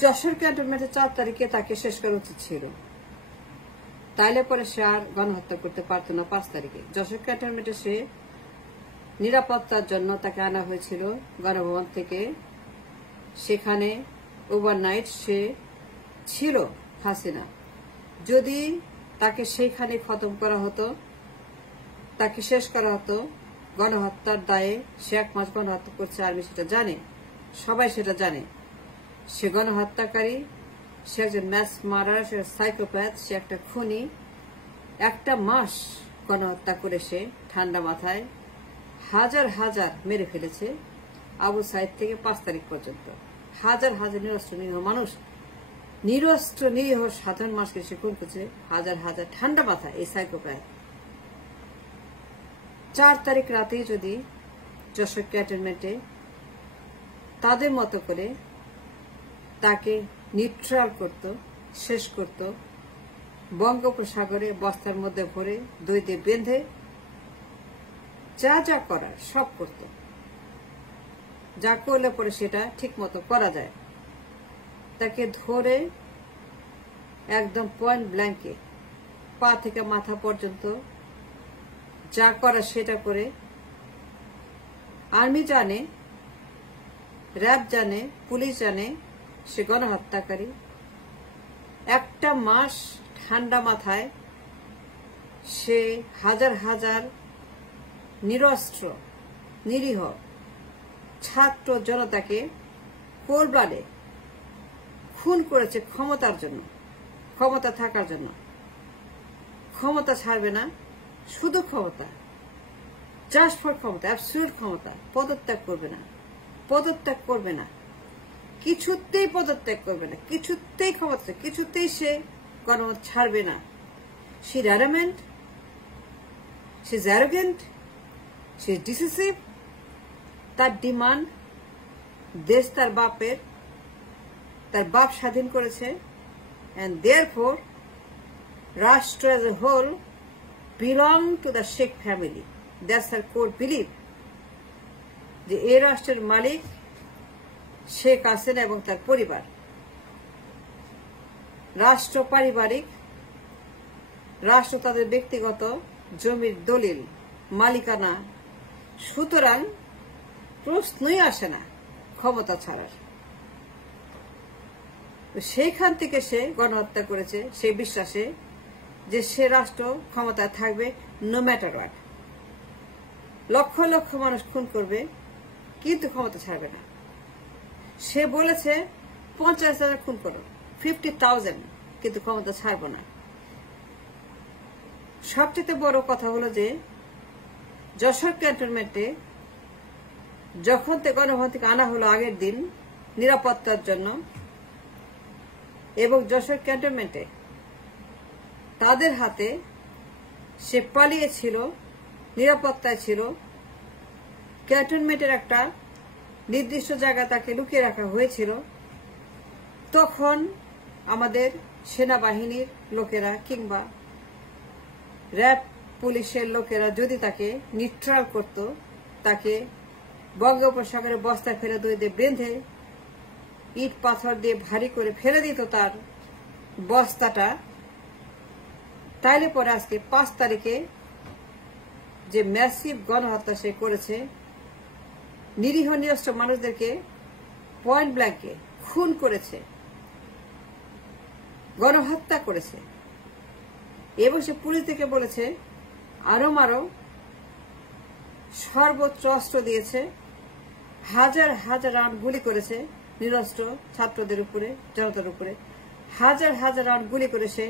যশোর ক্যান্টনমেন্টে 4 তারিখে তাকে শেষ করা উচিত ছিল, তাইলে পরে সে আর গণহত্যা করতে পারত না। 5 তারিখে যশোর ক্যান্টনমেন্টে সে নিরাপত্তার জন্য তাকে আনা হয়েছিল গণভবন থেকে। সেখানে ওভারনাইট সে ছিল হাসিনা। যদি তাকে সেইখানে খতম করা হতো, তাকে শেষ করা হতো গণহত্যার দায়ে, সে 1 মাস গণহত্যা করছে, আর্মি সেটা জানে, সবাই সেটা জানে। সে গণহত্যাকারী, সে একজন ম্যাস মারার, সে সাইকোপ্যাথ, সে একটা খুনি। 1 মাস গণহত্যা করে সে ঠান্ডা মাথায় হাজার হাজার মেরে ফেলেছে। আবু সাইদ থেকে 5 তারিখ পর্যন্ত হাজার হাজার নিরস্ত্র নিরীহ মানুষ, নিরস্ত্র নিরীহ সাধারণ মানুষকে সে খুন করছে হাজার হাজার ঠান্ডা মাথায় এই সাইকোপ্যাথ। 4 তারিখ রাতে যদি যশোর ক্যান্টনমেন্টে তাদের মতো করে তাকে নিউট্রাল করত, শেষ করত, বঙ্গোপসাগরে বস্তার মধ্যে ভরে দইতে বেঁধে যা যা করার সব করত, যা করলে পরে সেটা ঠিক মতো করা যায়। তাকে ধরে একদম পয়েন্ট ব্ল্যাঙ্কে পা থেকে মাথা পর্যন্ত যা করা সেটা করে, আর্মি জানে, র্যাব জানে, পুলিশ জানে সে গণহত্যাকারী। 1 মাস ঠান্ডা মাথায় সে হাজার হাজার নিরস্ত্র নিরীহ ছাত্র জনতাকে কোল্ড ব্লাডে খুন করেছে ক্ষমতার জন্য, ক্ষমতা থাকার জন্য। ক্ষমতা ছাড়বে না, শুধু ক্ষমতা, জাস্ট ফর ক্ষমতা, অ্যাবসলিউট ক্ষমতা। পদত্যাগ করবে না, পদত্যাগ করবে না, কিছুতেই পদত্যাগ করবে না, কিছুতেই ক্ষমতা, কিছুতেই সে গণমত ছাড়বে না। সে অ্যাডামেন্ট, সে অ্যারোগেন্ট, সে ডিসিসিভ। তার ডিমান্ড, দেশ তার বাপের, তার বাপ স্বাধীন করেছে, and therefore রাষ্ট্র as a whole belong to the Sheikh family. That's her core belief, যে এই রাষ্ট্রের মালিক শেখ হাসিনা এবং তার পরিবার। রাষ্ট্র পারিবারিক, রাষ্ট্র তাদের ব্যক্তিগত জমির দলিল, মালিকানা। সুতরাং প্রশ্নই আসে না ক্ষমতা ছাড়ার। সেইখান থেকে সে গণহত্যা করেছে সেই বিশ্বাসে যে সে রাষ্ট্র ক্ষমতা থাকবে no matter what. Lakh lakh মানুষ খুন করবে কিন্তু ক্ষমতা ছাড়বে না। সে বলেছে 50,000 খুন করো, 50,000, কিন্তু ক্ষমতা ছাড়ব না। সবচেয়ে বড় কথা হলো যে যশোর ক্যান্টনমেন্টে যখন গণভবন থেকে আনা হলো আগের দিন নিরাপত্তার জন্য, এবং যশোর ক্যান্টনমেন্টে তাদের হাতে সে পালিয়েছিল, নিরাপত্তায় ছিল। ক্যান্টনমেন্টের একটা নির্দিষ্ট জায়গা তাকে লুকিয়ে রাখা হয়েছিল। তখন আমাদের সেনাবাহিনীর লোকেরা কিংবা র্যাব পুলিশের লোকেরা যদি তাকে নিউট্রাল করত, তাকে বঙ্গোপসাগরে বস্তা ফেলে দইতে বেঁধে ইট পাথর দিয়ে ভারী করে ফেলে দিত তার বস্তাটা, তাইলে পরে আজকে 5 তারিখে যে ম্যাসিভ গণহত্যা সে করেছে, নিরীহ নিরস্ত্র মানুষদেরকে পয়েন্ট ব্ল্যাঙ্কে খুন করেছে, গণহত্যা করেছে, এবং সে পুলিশ থেকে বলেছে আরো মারো, সর্বোচ্চ অস্ত্র দিয়েছে, হাজার হাজার রাউন্ড গুলি করেছে নিরস্ত্র ছাত্রদের উপরে, জনতার উপরে হাজার হাজার রাউন্ড গুলি করেছে।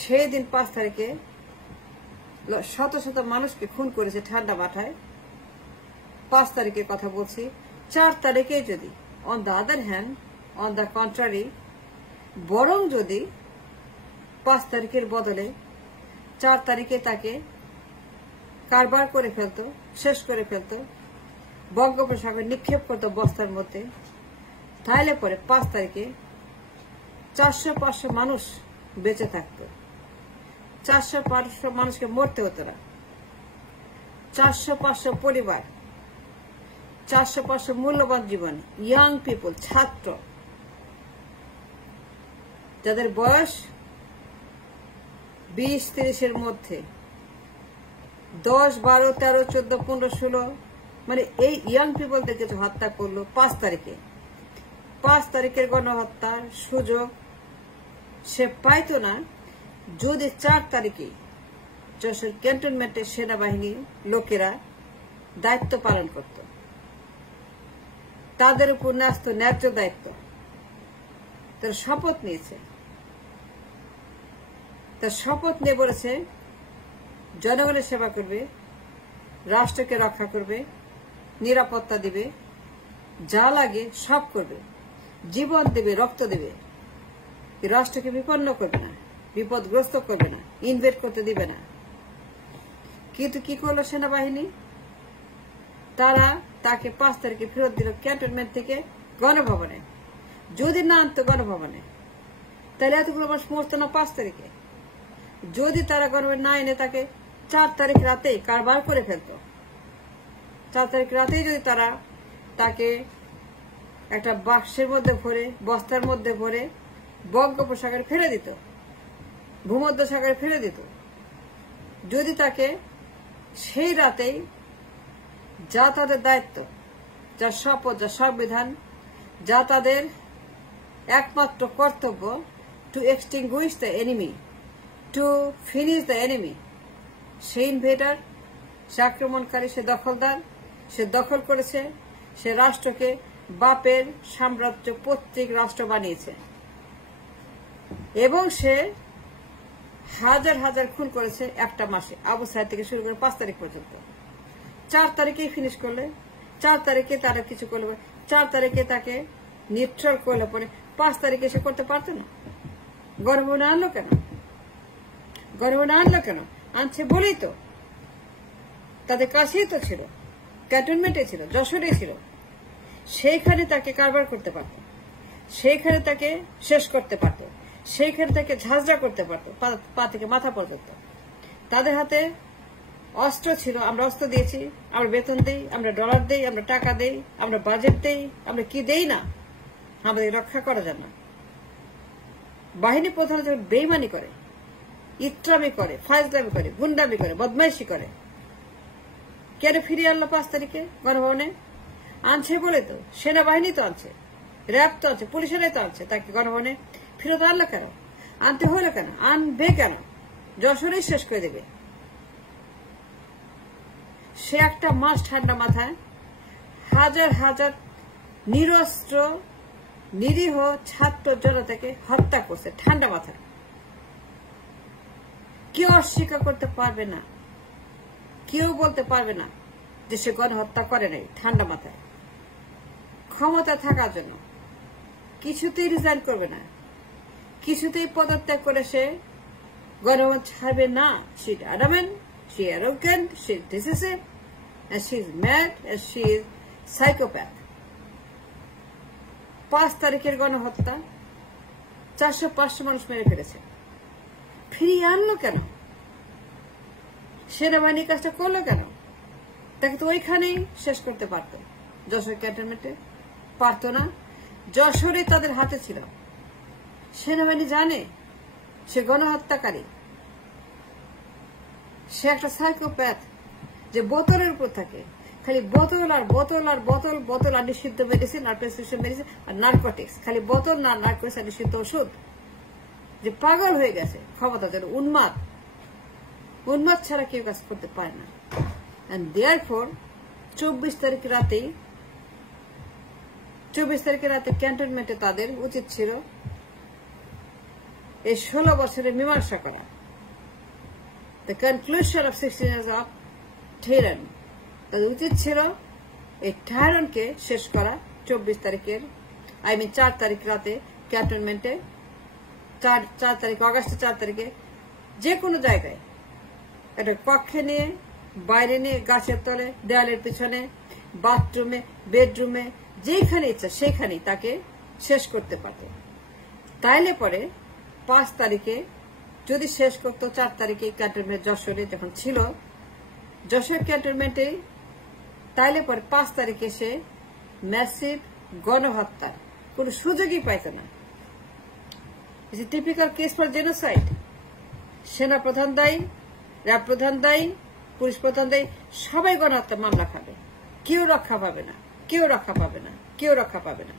সেই দিন 5 তারিখে শত শত মানুষকে খুন করেছে ঠান্ডা মাথায়। 5 তারিখের কথা বলছি। 4 তারিখে যদি on the other hand, on the contrary, বরং যদি 5 তারিখের বদলে 4 তারিখে তাকে কারবার করে ফেলত, শেষ করে ফেলত, বঙ্গোপসাগরে নিক্ষেপ করত বস্তার মধ্যে, তাহলে পরে 5 তারিখে 400-500 মানুষ বেঁচে থাকত। 400-500 মানুষকে মরতে হতো না। 400-500 পরিবার, 400-500 মূল্যবান জীবন, ইয়াং পিপল, ছাত্র, যাদের বয়স 20-30-এর মধ্যে, 10, 12, 13, 14, 15, 16, মানে এই ইয়াং পিপলদের কিছু হত্যা করলো 5 তারিখে। 5 তারিখের গণহত্যার সুযোগ সে পাইত না যদি 4 তারিখে যশোর ক্যান্টনমেন্টের সেনাবাহিনীর লোকেরা দায়িত্ব পালন করত। তাদের উপর ন্যস্ত ন্যায্য দায়িত্ব। তারা শপথ নিয়েছে, তার শপথ নিয়ে বলেছে জনগণের সেবা করবে, রাষ্ট্রকে রক্ষা করবে, নিরাপত্তা দিবে, যা লাগে সব করবে, জীবন দেবে, রক্ত দেবে, রাষ্ট্রকে বিপন্ন করবে না, বিপদগ্রস্ত করবে না, ইনভেস্ট করতে দিবে না। কিন্তু কি করলো সেনাবাহিনী? তারা তাকে 5 তারিখে ফেরত দিল ক্যান্টনমেন্ট থেকে গণভবনে। যদি না আনতো গণভবনে, তাহলে এতগুলো মানুষ মরতো না 5 তারিখে। যদি তারা গণভবনে না এনে তাকে 4 তারিখ রাতেই কারবার করে ফেলত, 4 তারিখ রাতেই যদি তারা তাকে একটা বাক্সের মধ্যে ভরে, বস্তার মধ্যে ভরে বঙ্গোপসাগরে ফেলে দিত, ভূমধ্যসাগরে ফেলে দিত, যদি তাকে সেই রাতেই যা তাদের দায়িত্ব, যা শপথ, যা সংবিধান, যা তাদের একমাত্র কর্তব্য, to extinguish the enemy, to finish the enemy, সে ইনভেডার, সে আক্রমণকারী, সে দখলদার, সে দখল করেছে, সে রাষ্ট্রকে বাপের সাম্রাজ্য পৈতৃক রাষ্ট্র বানিয়েছে এবং সে হাজার হাজার খুন করেছে একটা মাসে, আবু সাইদ থেকে শুরু করে 5 তারিখ পর্যন্ত। 4 তারিখেই ফিনিশ করলে, 4 তারিখে তারা কিছু করলে, 4 তারিখে তাকে নিউট্রাল করলে পরে 5 তারিখে সে করতে পারত না। গণভবনে আনলো কেন? গণভবনে আনলো কেন? আনছে বলেই তো, তাদের কাছেই তো ছিল, ক্যান্টনমেন্টে ছিল, যশোরে ছিল, সেইখানে তাকে কারবার করতে পারত, সেইখানে তাকে শেষ করতে পারত, সেইখানে তাকে ঝাঁঝরা করতে পারত পা থেকে মাথা পর্যন্ত। তাদের হাতে অস্ত্র ছিল, আমরা অস্ত্র দিয়েছি, আমরা বেতন দেই, আমরা ডলার দেই, আমরা টাকা দেই, আমরা বাজেট দেই, আমরা কি দেই না, আমাদের রক্ষা করা যায় না। বাহিনী প্রধান যখন বেইমানি করে, ইত্রামি করে, ফাজলামি করে, গুন্ডামি করে, বদমাইশি করে, কেন ফিরিয়ে আনলো 5 তারিখে গণভবনে? আনছে বলে তো, সেনাবাহিনী তো আনছে, র্যাব তো আছে, পুলিশেরাই তো আনছে, তাকে গণভবনে ফেরত আনলো কেন? আনতে হলো কেন? আনবে কেন? যশোরেই শেষ করে দেবে। সে একটা মাস ঠান্ডা মাথায় হাজার হাজার নিরস্ত্র নিরীহ ছাত্র জনতাকে হত্যা করছে ঠান্ডা মাথায়। কেউ অস্বীকার করতে পারবে না, কেউ বলতে পারবে না যে সে গণহত্যা করে নাই ঠান্ডা মাথায়। ক্ষমতা থাকার জন্য কিছুতেই রিজাইন করবে না, কিছুতেই পদত্যাগ করে সে গণভবন ছাড়বে না। সে অ্যাডামেন্ট, সে অ্যারোগেন্ট, সে decisive, and she is mad, and she is psychopath. 5 তারিখের গণহত্যা 400-500 মানুষ মেরে ফেলেছে। ফিরিয়ে আনলো কেন? সেনাবাহিনী কাজটা করলো কেন? তাকে তো ওইখানেই শেষ করতে পারত, যশোর ক্যান্টনমেন্টে পারত না। যশোরে তাদের হাতে ছিল, সেনাবাহিনী জানে সে গণহত্যাকারী, সে একটা সাইকোপ্যাথ যে বোতলের উপর থাকে, খালি বোতল আর বোতল আর বোতল, বোতল আর নিষিদ্ধ মেডিসিন আর প্রেসক্রিপশন মেডিসিন আর নার্কোটিক্স, খালি বোতল না নার্কোটিক্স আর নিষিদ্ধ ওষুধ, যে পাগল হয়ে গেছে ক্ষমতা যেন, উন্মাদ। উন্মাদ ছাড়া কেউ কাজ করতে পারে না। এন্ড দেয়ারফর 24 তারিখ রাতে ক্যান্টনমেন্টে তাদের উচিত ছিল এই 16 বছরের মীমাংসা করা, the conclusion of 16 years of tyranny। তাদের উচিত ছিল এই টাইরানকে শেষ করা 24 তারিখের, 4 তারিখ রাতে ক্যান্টনমেন্টে, 4 তারিখ অগাস্টের 4 তারিখে যে কোনো জায়গায়, একটা কক্ষে নিয়ে, বাইরে নিয়ে, গাছের তলে, দেয়ালের পিছনে, বাথরুমে, বেডরুমে, যেখানে ইচ্ছা সেখানেই তাকে শেষ করতে পারত। তাইলে পরে 5 তারিখে যদি শেষ করতো, 4 তারিখে ক্যান্টনমেন্ট যশোরে যখন ছিল, যশোর ক্যান্টনমেন্টে, তাইলে পরে 5 তারিখে সে ম্যাসিভ গণহত্যার কোন সুযোগই পাইত না। Typical case for genocide. সেনা প্রধান দায়ী, র্যাব প্রধান দায়ী, পুলিশ প্রধান দায়ী, সবাই গণহত্যা মামলা খাবে, কেউ রক্ষা পাবে না, কেউ রক্ষা পাবে না, কেউ রক্ষা পাবে না।